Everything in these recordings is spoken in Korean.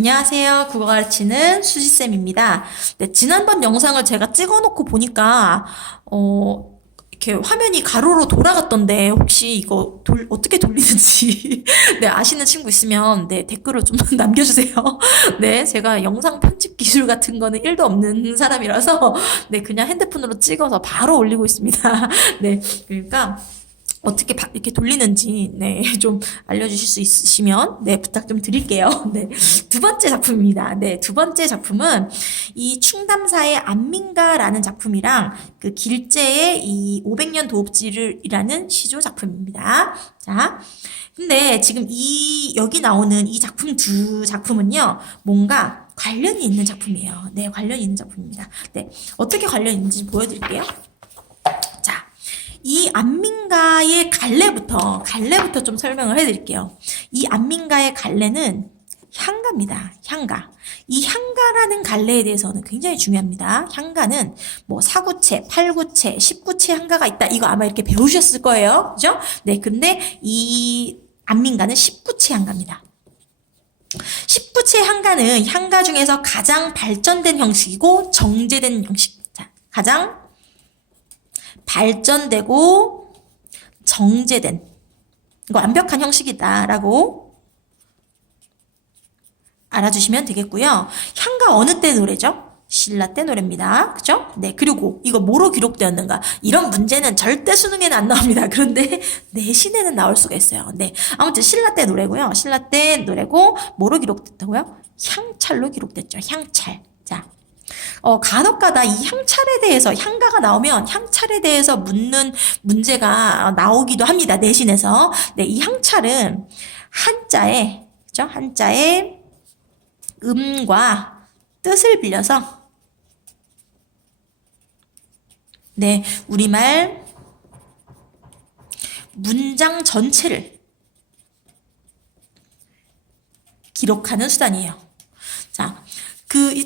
안녕하세요. 국어 가르치는 수지쌤입니다. 네, 지난번 영상을 제가 찍어놓고 보니까, 이렇게 화면이 가로로 돌아갔던데, 혹시 이거 어떻게 돌리는지, 네, 아시는 친구 있으면, 네, 댓글을 좀 남겨주세요. 네, 제가 영상 편집 기술 같은 거는 1도 없는 사람이라서, 네, 그냥 핸드폰으로 찍어서 바로 올리고 있습니다. 네, 그러니까, 어떻게 이렇게 돌리는지 네, 좀 알려주실 수 있으시면 네, 부탁 좀 드릴게요. 네, 두 번째 작품입니다. 네, 두 번째 작품은 이 충담사의 안민가라는 작품이랑 그 길제의 이 500년 도읍지를이라는 시조 작품입니다. 자, 근데 지금 여기 나오는 이 작품 두 작품은요, 뭔가 관련이 있는 작품이에요. 네, 관련이 있는 작품입니다. 네, 어떻게 관련이 있는지 보여드릴게요. 자, 이 안민가의 갈래부터 좀 설명을 해드릴게요. 이 안민가의 갈래는 향가입니다. 향가. 이 향가라는 갈래에 대해서는 굉장히 중요합니다. 향가는 뭐 사구체, 팔구체, 십구체 향가가 있다. 이거 아마 이렇게 배우셨을 거예요. 그죠? 네, 근데 이 안민가는 십구체 향가입니다. 십구체 향가는 향가 중에서 가장 발전된 형식이고 정제된 형식. 자, 가장 발전되고 정제된 이거 완벽한 형식이다라고 알아주시면 되겠고요. 향가 어느 때 노래죠? 신라 때 노래입니다. 그죠? 네. 그리고 이거 뭐로 기록되었는가? 이런 문제는 절대 수능에는 안 나옵니다. 그런데 내신에는 나올 수가 있어요. 네. 아무튼 신라 때 노래고요. 신라 때 노래고 뭐로 기록됐다고요? 향찰로 기록됐죠. 향찰. 자. 간혹가다 이 향찰에 대해서, 향가가 나오면 향찰에 대해서 묻는 문제가 나오기도 합니다. 내신에서. 네, 이 향찰은 한자에, 그죠? 한자에 음과 뜻을 빌려서, 네, 우리말 문장 전체를 기록하는 수단이에요. 자,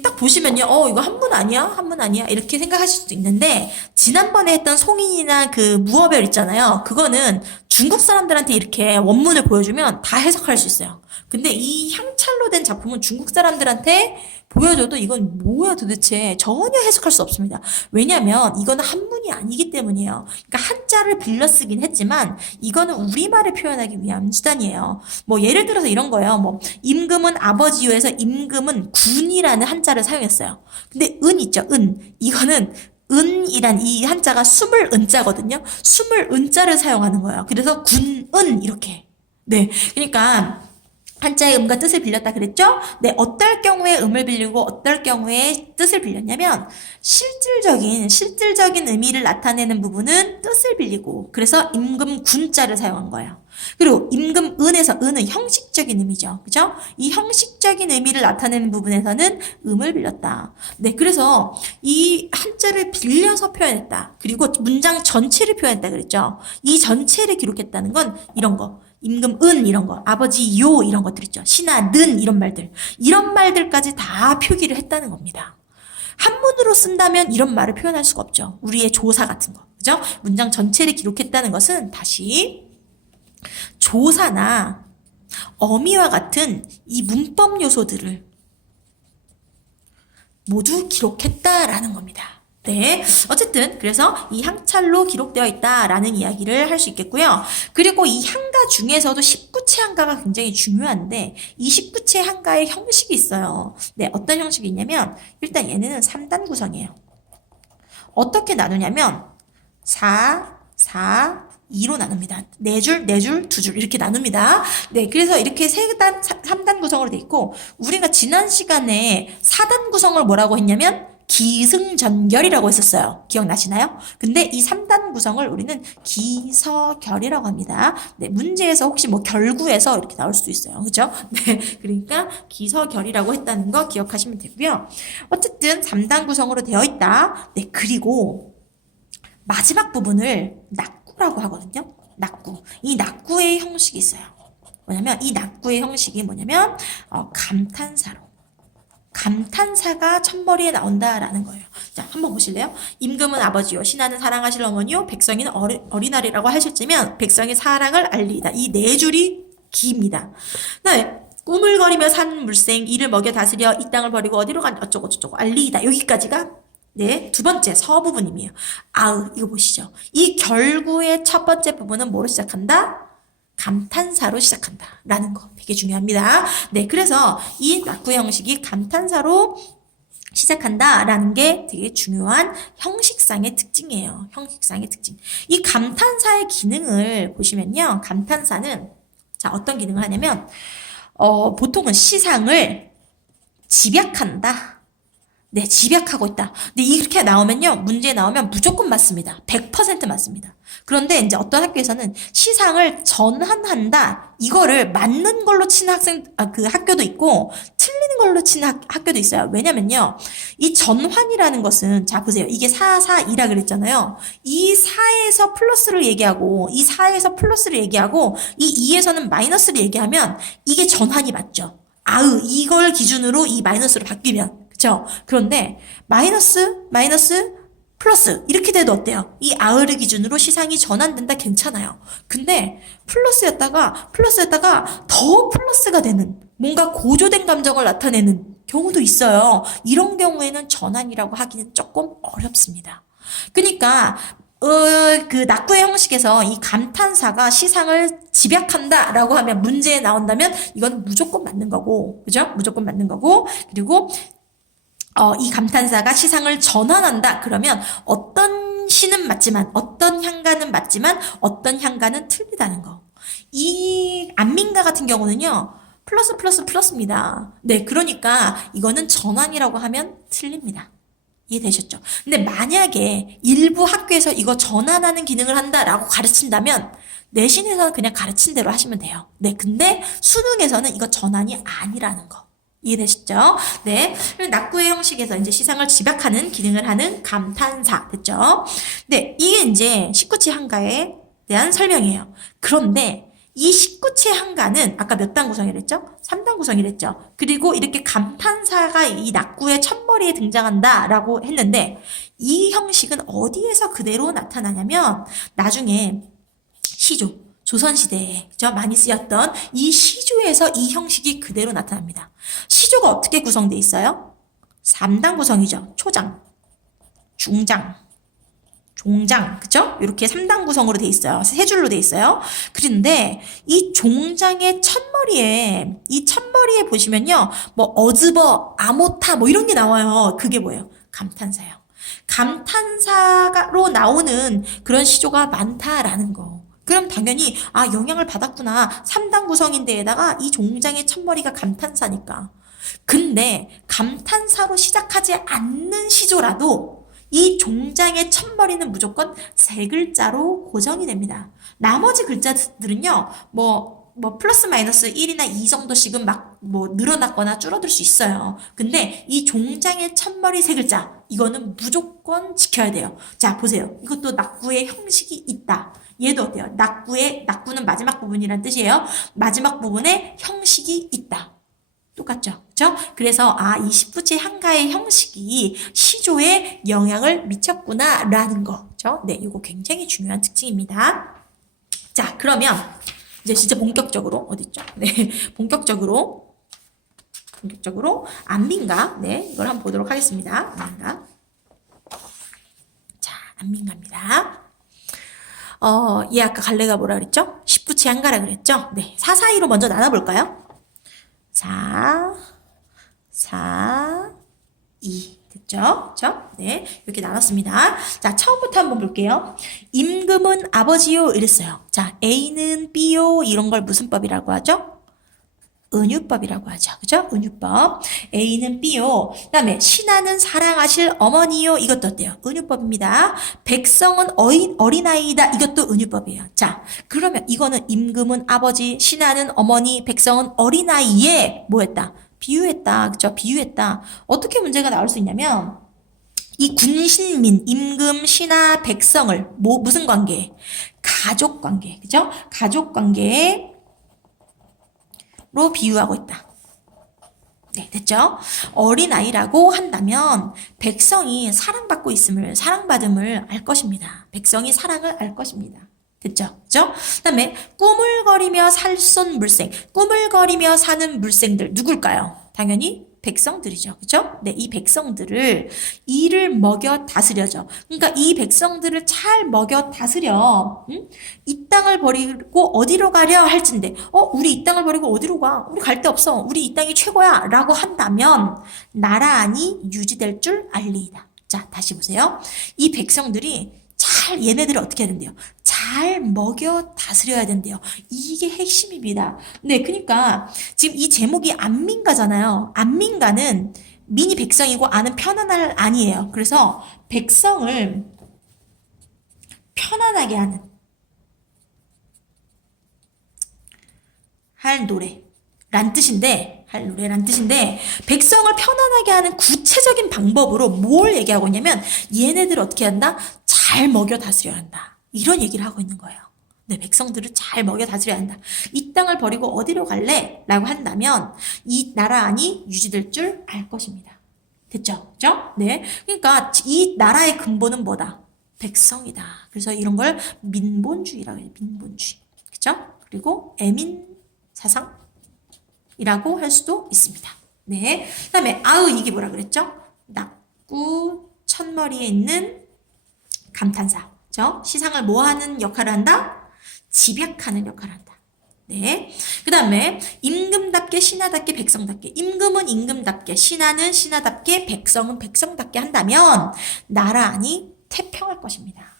딱 보시면요, 이거 한문 아니야? 한문 아니야? 이렇게 생각하실 수도 있는데, 지난번에 했던 송인이나 그 무어별 있잖아요. 그거는 중국 사람들한테 이렇게 원문을 보여주면 다 해석할 수 있어요. 근데 이 향찰로 된 작품은 중국 사람들한테 보여줘도 이건 뭐야 도대체 전혀 해석할 수 없습니다. 왜냐면 이거는 한문이 아니기 때문이에요. 그러니까 한자를 빌려 쓰긴 했지만 이거는 우리말을 표현하기 위한 수단이에요. 뭐 예를 들어서 이런 거예요. 뭐 임금은 아버지요에서 임금은 군이라는 한자를 사용했어요. 근데 은 있죠. 은. 이거는 은이란 이 한자가 숨을 은자거든요. 숨을 은자를 사용하는 거예요. 그래서 군은 이렇게. 네. 그러니까 한자의 음과 뜻을 빌렸다 그랬죠? 네, 어떨 경우에 음을 빌리고 어떨 경우에 뜻을 빌렸냐면 실질적인 의미를 나타내는 부분은 뜻을 빌리고 그래서 임금 군자를 사용한 거예요. 그리고 임금 은에서 은은 형식적인 의미죠. 그죠? 이 형식적인 의미를 나타내는 부분에서는 음을 빌렸다. 네, 그래서 이 한자를 빌려서 표현했다. 그리고 문장 전체를 표현했다 그랬죠? 이 전체를 기록했다는 건 이런 거. 임금 은 이런 거, 아버지 요 이런 것들 있죠. 신하 는 이런 말들까지 다 표기를 했다는 겁니다. 한문으로 쓴다면 이런 말을 표현할 수가 없죠. 우리의 조사 같은 거, 그죠? 문장 전체를 기록했다는 것은 다시 조사나 어미와 같은 이 문법 요소들을 모두 기록했다라는 겁니다. 네. 어쨌든, 그래서 이 향찰로 기록되어 있다라는 이야기를 할 수 있겠고요. 그리고 이 향가 중에서도 19체 향가가 굉장히 중요한데, 이 19체 향가의 형식이 있어요. 네. 어떤 형식이 있냐면, 일단 얘네는 3단 구성이에요. 어떻게 나누냐면, 4, 4, 2로 나눕니다. 4줄, 4줄, 2줄 이렇게 나눕니다. 네, 그래서 이렇게 3단 구성으로 돼 있고 우리가 지난 시간에 4단 구성을 뭐라고 했냐면 기승전결이라고 했었어요. 기억나시나요? 근데 이 3단 구성을 우리는 기서결이라고 합니다. 네, 문제에서 혹시 뭐 결구에서 이렇게 나올 수도 있어요. 그죠? 네, 그러니까 기서결이라고 했다는 거 기억하시면 되고요. 어쨌든 3단 구성으로 되어 있다. 네, 그리고 마지막 부분을 낙구라고 하거든요. 낙구. 이 낙구의 형식이 있어요. 뭐냐면 이 낙구의 형식이 뭐냐면 감탄사로. 감탄사가 첫머리에 나온다라는 거예요. 자, 한번 보실래요? 임금은 아버지요, 신하는 사랑하실 어머니요, 백성이는 어린아리라고 하실지면 백성의 사랑을 알리이다. 이 네 줄이 기입니다. 네, 꾸물거리며 산 물생 이를 먹여 다스려 이 땅을 버리고 어디로 간 어쩌고 저쩌고 알리이다. 여기까지가 네, 두 번째 서 부분이에요. 아으, 이거 보시죠. 이 결구의 첫 번째 부분은 뭐로 시작한다? 감탄사로 시작한다. 라는 거 되게 중요합니다. 네, 그래서 이 낙구 형식이 감탄사로 시작한다 라는 게 되게 중요한 형식상의 특징이에요. 형식상의 특징. 이 감탄사의 기능을 보시면요. 감탄사는 자, 어떤 기능을 하냐면 보통은 시상을 집약한다. 네, 집약하고 있다. 근데 이렇게 나오면요, 문제에 나오면 무조건 맞습니다. 100% 맞습니다. 그런데 이제 어떤 학교에서는 시상을 전환한다. 이거를 맞는 걸로 치는 그 학교도 있고, 틀리는 걸로 치는 학교도 있어요. 왜냐면요, 이 전환이라는 것은, 자, 보세요. 이게 4, 4, 2라 그랬잖아요. 이 4에서 플러스를 얘기하고, 이 4에서 플러스를 얘기하고, 이 2에서는 마이너스를 얘기하면, 이게 전환이 맞죠. 아으, 이걸 기준으로 이 마이너스로 바뀌면. 그쵸? 그런데 마이너스 플러스 이렇게 돼도 어때요? 이 아으를 기준으로 시상이 전환된다 괜찮아요. 근데 플러스였다가 더 플러스가 되는 뭔가 고조된 감정을 나타내는 경우도 있어요. 이런 경우에는 전환이라고 하기는 조금 어렵습니다. 그러니까 그 낙구의 형식에서 이 감탄사가 시상을 집약한다라고 하면 문제에 나온다면 이건 무조건 맞는 거고, 그죠? 무조건 맞는 거고, 그리고 이 감탄사가 시상을 전환한다. 그러면 어떤 시는 맞지만, 어떤 향가는 맞지만, 어떤 향가는 틀리다는 거. 이 안민가 같은 경우는요, 플러스입니다. 네, 그러니까 이거는 전환이라고 하면 틀립니다. 이해되셨죠? 근데 만약에 일부 학교에서 이거 전환하는 기능을 한다라고 가르친다면, 내신에서는 그냥 가르친 대로 하시면 돼요. 네, 근데 수능에서는 이거 전환이 아니라는 거. 이해되시죠? 네. 낙구의 형식에서 이제 시상을 집약하는 기능을 하는 감탄사. 됐죠? 네. 이게 이제 식구치 한가에 대한 설명이에요. 그런데 이 식구치 한가는 아까 몇 단 구성이랬죠? 3단 구성이랬죠? 그리고 이렇게 감탄사가 이 낙구의 첫머리에 등장한다라고 했는데 이 형식은 어디에서 그대로 나타나냐면 나중에 시조. 조선시대에 그죠? 많이 쓰였던 이 시조에서 이 형식이 그대로 나타납니다. 시조가 어떻게 구성되어 있어요? 3단 구성이죠. 초장, 중장, 종장, 그죠? 이렇게 3단 구성으로 돼 있어요. 세 줄로 돼 있어요. 그런데 이 종장의 이 첫머리에 보시면요. 뭐 어즈버, 아모타 뭐 이런 게 나와요. 그게 뭐예요? 감탄사예요. 감탄사로 나오는 그런 시조가 많다라는 거. 그럼 당연히 영향을 받았구나. 3단 구성인데에다가 이 종장의 첫머리가 감탄사니까. 근데 감탄사로 시작하지 않는 시조라도 이 종장의 첫머리는 무조건 세 글자로 고정이 됩니다. 나머지 글자들은요. 뭐 플러스 마이너스 1이나 2 정도씩은 막 늘어났거나 줄어들 수 있어요. 근데 이 종장의 첫머리 세 글자 이거는 무조건 지켜야 돼요. 자, 보세요. 이것도 낙구의 형식이 있다. 얘도 어때요? 낙구는 마지막 부분이란 뜻이에요. 마지막 부분에 형식이 있다. 똑같죠? 그죠? 그래서 이 식구치 한가의 형식이 시조에 영향을 미쳤구나 라는 거. 그죠? 네, 이거 굉장히 중요한 특징입니다. 자, 그러면 이제 진짜 본격적으로 어딨죠? 네, 본격적으로 안민가. 네, 이걸 한번 보도록 하겠습니다. 안민가. 자, 안민가입니다. 얘 아까 갈래가 뭐라 그랬죠? 십부치 한가라 그랬죠? 네, 442로 먼저 나눠볼까요? 4, 4, 2. 됐죠? 그쵸? 네, 이렇게 나눴습니다. 자, 처음부터 한번 볼게요. 임금은 아버지요 이랬어요. 자, A는 B요 이런 걸 무슨 법이라고 하죠? 은유법이라고 하죠. 그죠? 은유법. A는 B요. 그 다음에 신하는 사랑하실 어머니요. 이것도 어때요? 은유법입니다. 백성은 어린아이다. 이것도 은유법이에요. 자, 그러면 이거는 임금은 아버지, 신하는 어머니, 백성은 어린아이에 뭐 했다? 비유했다. 그죠? 비유했다. 어떻게 문제가 나올 수 있냐면 이 군신민, 임금, 신하, 백성을 무슨 관계? 가족 관계. 그죠? 가족 관계에 로 비유하고 있다. 네, 됐죠? 어린아이라고 한다면 백성이 사랑받음을 알 것입니다. 백성이 사랑을 알 것입니다. 됐죠? 그죠? 그다음에 꾸물거리며 살쏜 물생. 꾸물거리며 사는 물생들 누굴까요? 당연히 백성들이죠. 그죠? 네, 이 백성들을 이를 먹여 다스려죠. 그러니까 이 백성들을 잘 먹여 다스려. 이 땅을 버리고 어디로 가려 할진데, 우리 이 땅을 버리고 어디로 가? 우리 갈 데 없어. 우리 이 땅이 최고야. 라고 한다면 나라 안이 유지될 줄 알리이다. 자, 다시 보세요. 이 백성들이 잘 얘네들을 어떻게 해야 된대요? 잘 먹여 다스려야 된대요. 이게 핵심입니다. 네, 그러니까 지금 이 제목이 안민가잖아요. 안민가는 민이 백성이고 아는 편안할 아니에요. 그래서 백성을 편안하게 하는 할 노래란 뜻인데 백성을 편안하게 하는 구체적인 방법으로 뭘 얘기하고 있냐면 얘네들을 어떻게 한다? 잘 먹여 다스려야 한다. 이런 얘기를 하고 있는 거예요. 네, 백성들을 잘 먹여 다스려야 한다. 이 땅을 버리고 어디로 갈래? 라고 한다면 이 나라 안이 유지될 줄 알 것입니다. 됐죠? 그죠? 네. 그러니까 이 나라의 근본은 뭐다? 백성이다. 그래서 이런 걸 민본주의라고 해요. 민본주의. 그죠? 그리고 애민 사상이라고 할 수도 있습니다. 네. 그 다음에 이게 뭐라 그랬죠? 낙구 첫머리에 있는 감탄사. 그죠? 시상을 뭐 하는 역할을 한다? 집약하는 역할을 한다. 네. 그 다음에 임금답게 신하답게 백성답게. 임금은 임금답게, 신하는 신하답게, 백성은 백성답게 한다면 나라 안이 태평할 것입니다.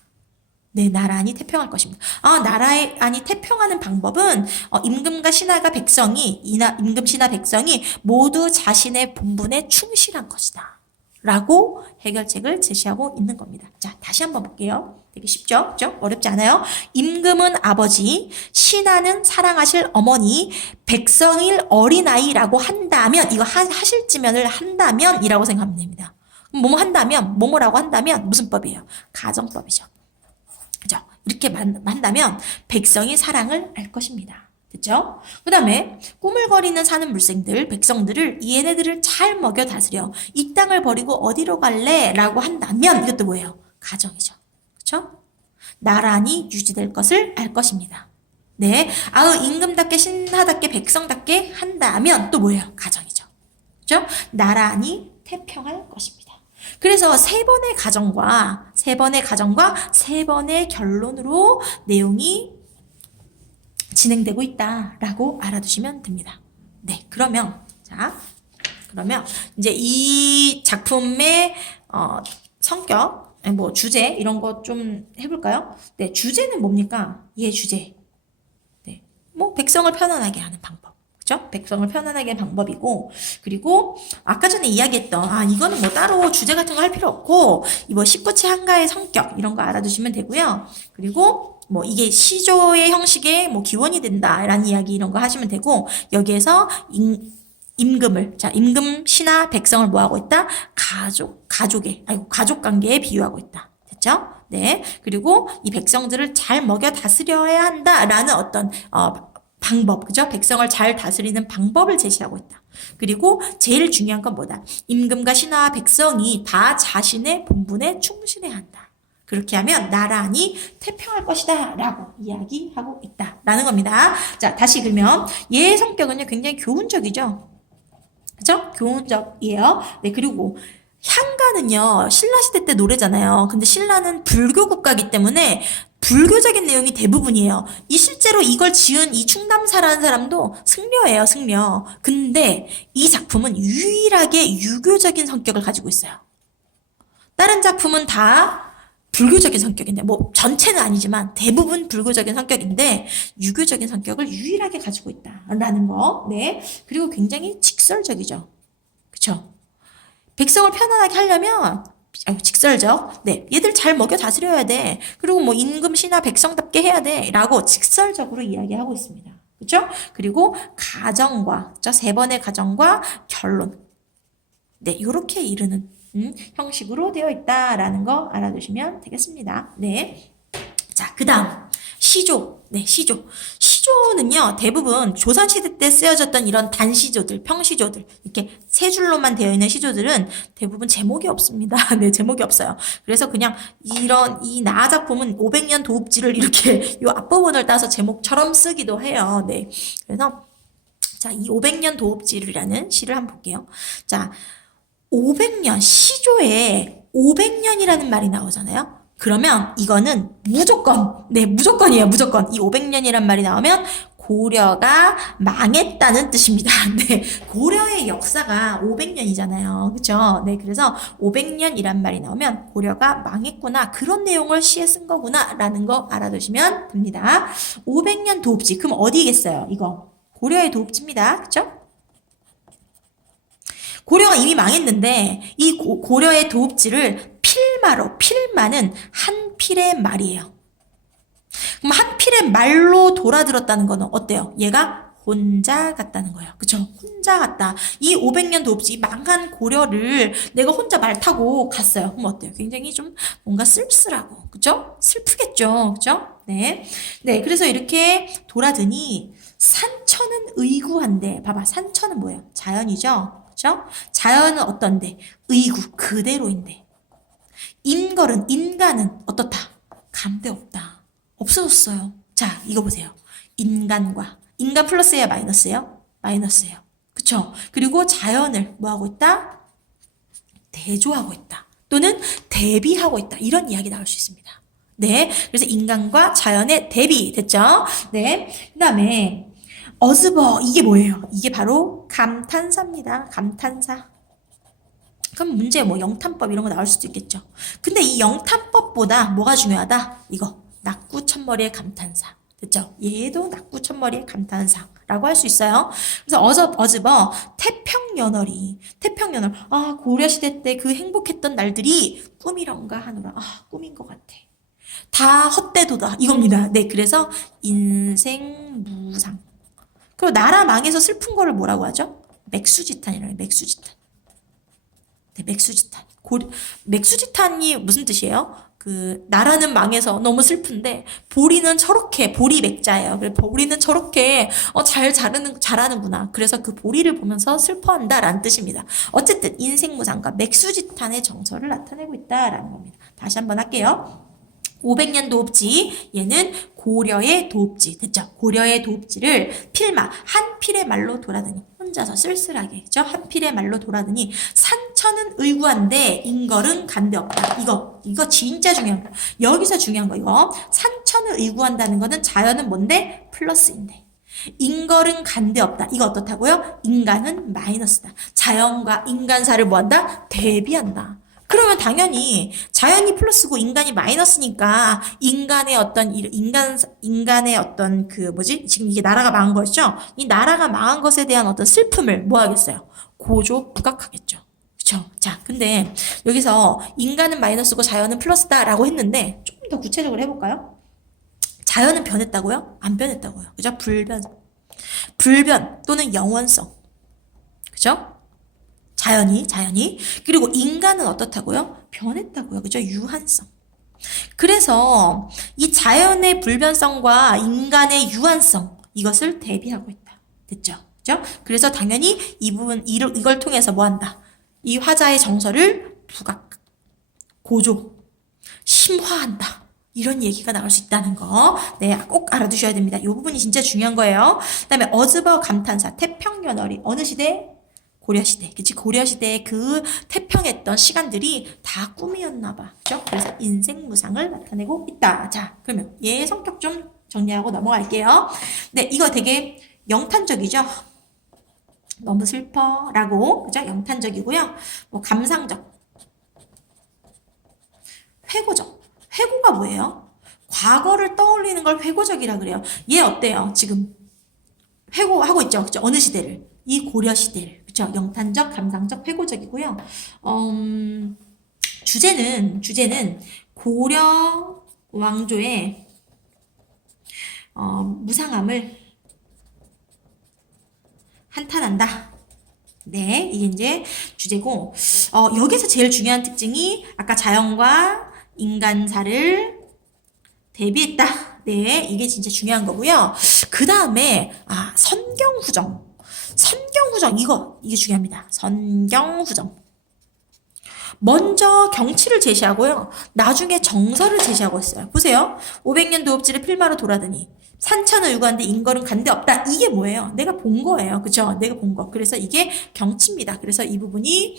네, 나라 안이 태평할 것입니다. 나라 안이 태평하는 방법은 임금과 신하가 임금, 신하, 백성이 모두 자신의 본분에 충실한 것이다. 라고 해결책을 제시하고 있는 겁니다. 자, 다시 한번 볼게요. 되게 쉽죠? 그죠? 어렵지 않아요? 임금은 아버지, 신하는 사랑하실 어머니, 백성일 어린아이라고 한다면, 이거 하실지면을 한다면 이라고 생각하면 됩니다. 뭐뭐라고 한다면 무슨 법이에요? 가정법이죠. 그죠? 이렇게 한다면 백성이 사랑을 알 것입니다. 됐죠? 그 다음에 꾸물거리는 사는 물생들, 백성들을 얘네들을 잘 먹여 다스려 이 땅을 버리고 어디로 갈래? 라고 한다면 이것도 뭐예요? 가정이죠. 그쵸? 나란히 유지될 것을 알 것입니다. 네. 임금답게 신하답게 백성답게 한다면 또 뭐예요? 가정이죠. 그죠? 나란히 태평할 것입니다. 그래서 세 번의 가정과 세 번의 결론으로 내용이 진행되고 있다라고 알아두시면 됩니다. 네, 그러면 이제 이 작품의 성격, 주제 이런 거 좀 해볼까요? 네, 주제는 뭡니까? 주제. 네, 백성을 편안하게 하는 방법. 그죠? 백성을 편안하게 하는 방법이고, 그리고 아까 전에 이야기했던 이거는 따로 주제 같은 거 할 필요 없고, 십구체 한가의 성격 이런 거 알아두시면 되고요. 그리고 이게 시조의 형식의 기원이 된다라는 이야기 이런 거 하시면 되고, 여기에서 임금, 신하, 백성을 뭐하고 있다? 가족 관계에 비유하고 있다. 됐죠? 네. 그리고 이 백성들을 잘 먹여 다스려야 한다라는 어떤, 방법, 그죠? 백성을 잘 다스리는 방법을 제시하고 있다. 그리고 제일 중요한 건 뭐다? 임금과 신하와 백성이 다 자신의 본분에 충실해야 한다. 그렇게 하면 나라 안이 태평할 것이다 라고 이야기하고 있다라는 겁니다. 자, 다시 그러면 얘의 성격은요 굉장히 교훈적이죠. 그죠? 교훈적이에요. 네, 그리고 향가는요 신라시대 때 노래잖아요. 근데 신라는 불교 국가이기 때문에 불교적인 내용이 대부분이에요. 실제로 이걸 지은 이 충담사라는 사람도 승려예요, 승려. 근데 이 작품은 유일하게 유교적인 성격을 가지고 있어요. 다른 작품은 다 불교적인 성격인데, 전체는 아니지만 대부분 불교적인 성격인데, 유교적인 성격을 유일하게 가지고 있다라는 거. 네. 그리고 굉장히 직설적이죠. 그쵸? 백성을 편안하게 하려면, 직설적. 네. 얘들 잘 먹여 다스려야 돼. 그리고 임금, 신하, 백성답게 해야 돼. 라고 직설적으로 이야기하고 있습니다. 그쵸? 그리고 세 번의 가정과 결론. 네. 요렇게 이르는 형식으로 되어 있다라는 거 알아두시면 되겠습니다. 네. 자, 그 다음. 시조. 네, 시조. 시조는요, 대부분 조선시대 때 쓰여졌던 이런 단시조들, 평시조들, 이렇게 세 줄로만 되어 있는 시조들은 대부분 제목이 없습니다. 네, 제목이 없어요. 그래서 그냥 이 나아 작품은 500년 도읍지를 이렇게 요 앞부분을 따서 제목처럼 쓰기도 해요. 네. 그래서 자, 이 500년 도읍지라는 시를 한번 볼게요. 자, 500년, 시조에 500년이라는 말이 나오잖아요. 그러면 이거는 무조건, 네, 무조건이에요, 무조건. 이 500년이란 말이 나오면 고려가 망했다는 뜻입니다. 네, 고려의 역사가 500년이잖아요. 그쵸? 네, 그래서 500년이란 말이 나오면 고려가 망했구나, 그런 내용을 시에 쓴 거구나, 라는 거 알아두시면 됩니다. 500년 도읍지, 그럼 어디겠어요, 이거? 고려의 도읍지입니다. 그쵸? 고려가 이미 망했는데 이 고려의 도읍지를 필마는 한 필의 말이에요. 그럼 한 필의 말로 돌아들었다는 거는 어때요? 얘가 혼자 갔다는 거예요. 그쵸? 혼자 갔다. 이 500년 도읍지 망한 고려를 내가 혼자 말 타고 갔어요. 그럼 어때요? 굉장히 좀 뭔가 쓸쓸하고, 그쵸? 슬프겠죠. 그쵸? 네. 네. 그래서 이렇게 돌아드니 산천은 의구한데, 봐봐. 산천은 뭐예요? 자연이죠? 그쵸? 자연은 어떤데? 의구, 그대로인데. 인간은 어떻다? 감대없다. 없어졌어요. 자, 이거 보세요. 인간 플러스예요, 마이너스예요? 마이너스예요. 그쵸? 그리고 자연을 뭐하고 있다? 대조하고 있다. 또는 대비하고 있다. 이런 이야기 나올 수 있습니다. 네. 그래서 인간과 자연의 대비. 됐죠? 네. 그 다음에, 어즈버. 이게 뭐예요? 이게 바로 감탄사입니다. 감탄사. 그럼 문제 뭐 영탄법 이런 거 나올 수도 있겠죠. 근데 이 영탄법보다 뭐가 중요하다? 이거. 낙구천머리의 감탄사. 됐죠? 얘도 낙구천머리의 감탄사라고 할 수 있어요. 그래서 어즈버 태평연월이 아, 고려시대 때 그 행복했던 날들이 꿈이런가 하노라. 아, 꿈인 것 같아. 다 헛되도다 이겁니다. 네, 그래서 인생무상. 그리고 나라 망해서 슬픈 거를 뭐라고 하죠? 맥수지탄이라고. 맥수지탄. 네, 맥수지탄. 맥수지탄이 무슨 뜻이에요? 그 나라는 망해서 너무 슬픈데 보리 맥자예요. 그래서 보리는 저렇게 잘하는구나. 그래서 그 보리를 보면서 슬퍼한다라는 뜻입니다. 어쨌든 인생무상과 맥수지탄의 정서를 나타내고 있다라는 겁니다. 다시 한번 할게요. 500년 도읍지, 얘는 고려의 도읍지. 됐죠? 고려의 도읍지를 한 필의 말로 돌아드니, 혼자서 쓸쓸하게, 그죠? 한 필의 말로 돌아드니, 산천은 의구한데, 인걸은 간데없다. 이거 진짜 중요한 거. 여기서 중요한 거, 이거. 산천을 의구한다는 거는 자연은 뭔데? 플러스인데. 인걸은 간데없다. 이거 어떻다고요? 인간은 마이너스다. 자연과 인간사를 뭐한다? 대비한다. 그러면 당연히 자연이 플러스고 인간이 마이너스니까 인간의 어떤 그 뭐지? 지금 이게 나라가 망한 거였죠? 이 나라가 망한 것에 대한 어떤 슬픔을 뭐 하겠어요? 고조 부각하겠죠. 그쵸? 자, 근데 여기서 인간은 마이너스고 자연은 플러스다라고 했는데 조금 더 구체적으로 해볼까요? 자연은 변했다고요? 안 변했다고요. 그죠? 불변 또는 영원성. 그죠? 자연이. 그리고 인간은 어떻다고요? 변했다고요. 그죠? 유한성. 그래서 이 자연의 불변성과 인간의 유한성, 이것을 대비하고 있다. 됐죠? 그죠? 그래서 당연히 이걸 통해서 뭐 한다? 이 화자의 정서를 고조, 심화한다. 이런 얘기가 나올 수 있다는 거. 네, 꼭 알아두셔야 됩니다. 이 부분이 진짜 중요한 거예요. 그 다음에 어즈버 감탄사, 태평연월이 어느 시대? 고려시대. 그치? 고려시대에 그 태평했던 시간들이 다 꿈이었나 봐. 그죠? 그래서 인생무상을 나타내고 있다. 자, 그러면 얘의 성격 좀 정리하고 넘어갈게요. 네, 이거 되게 영탄적이죠? 너무 슬퍼. 라고. 그죠? 영탄적이고요. 뭐, 감상적. 회고적. 회고가 뭐예요? 과거를 떠올리는 걸 회고적이라 그래요. 얘 어때요? 지금 회고하고 있죠? 그죠? 어느 시대를? 이 고려시대를. 그쵸? 영탄적, 감상적, 회고적이고요. 주제는 고려 왕조의 무상함을 한탄한다. 네, 이게 이제 주제고, 여기서 제일 중요한 특징이 아까 자연과 인간사를 대비했다. 네, 이게 진짜 중요한 거고요. 그 다음에, 선경후정. 선경후정, 이게 중요합니다. 선경후정. 먼저 경치를 제시하고요. 나중에 정서를 제시하고 있어요. 보세요. 500년 도읍지를 필마로 돌아다니. 산천을 유구한데 인걸은 간데 없다. 이게 뭐예요? 내가 본 거예요. 그죠? 내가 본 거. 그래서 이게 경치입니다. 그래서 이 부분이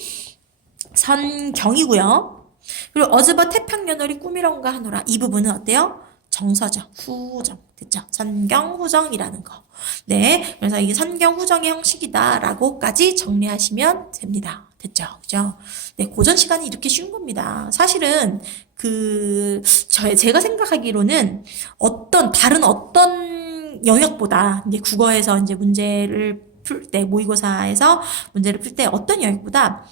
선경이고요. 그리고 어즈버 태평연월이 꿈이런가 하노라. 이 부분은 어때요? 정서죠. 후정. 됐죠? 선경후정이라는 거. 네. 그래서 이게 선경후정의 형식이다라고까지 정리하시면 됩니다. 됐죠? 그죠? 네. 고전 시간이 이렇게 쉬운 겁니다. 사실은, 제가 생각하기로는 다른 어떤 영역보다, 이제 국어에서 이제 문제를 풀 때, 모의고사에서 문제를 풀 때 어떤 영역보다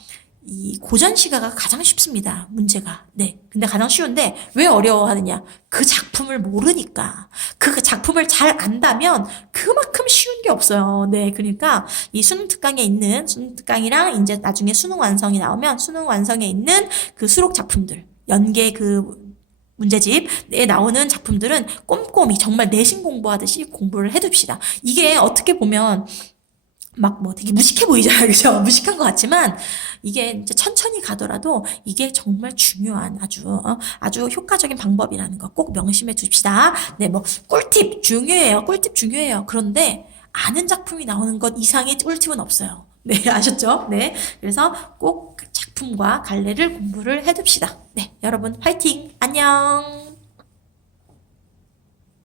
이 고전 시가가 가장 쉽습니다. 문제가. 네. 근데 가장 쉬운데 왜 어려워하느냐? 그 작품을 모르니까. 그 작품을 잘 안다면 그만큼 쉬운 게 없어요. 네. 그러니까 이 수능 특강이랑 이제 나중에 수능 완성이 나오면 수능 완성에 있는 그 수록 작품들, 연계 문제집에 나오는 작품들은 꼼꼼히 정말 내신 공부하듯이 공부를 해둡시다. 이게 어떻게 보면 되게 무식해 보이잖아요. 그죠? 무식한 것 같지만, 이게 이제 천천히 가더라도 이게 정말 중요한 아주 효과적인 방법이라는 거 꼭 명심해 두십시다. 네, 꿀팁 중요해요. 꿀팁 중요해요. 그런데 아는 작품이 나오는 것 이상의 꿀팁은 없어요. 네, 아셨죠? 네. 그래서 꼭 작품과 갈래를 공부를 해 둡시다. 네, 여러분, 화이팅! 안녕!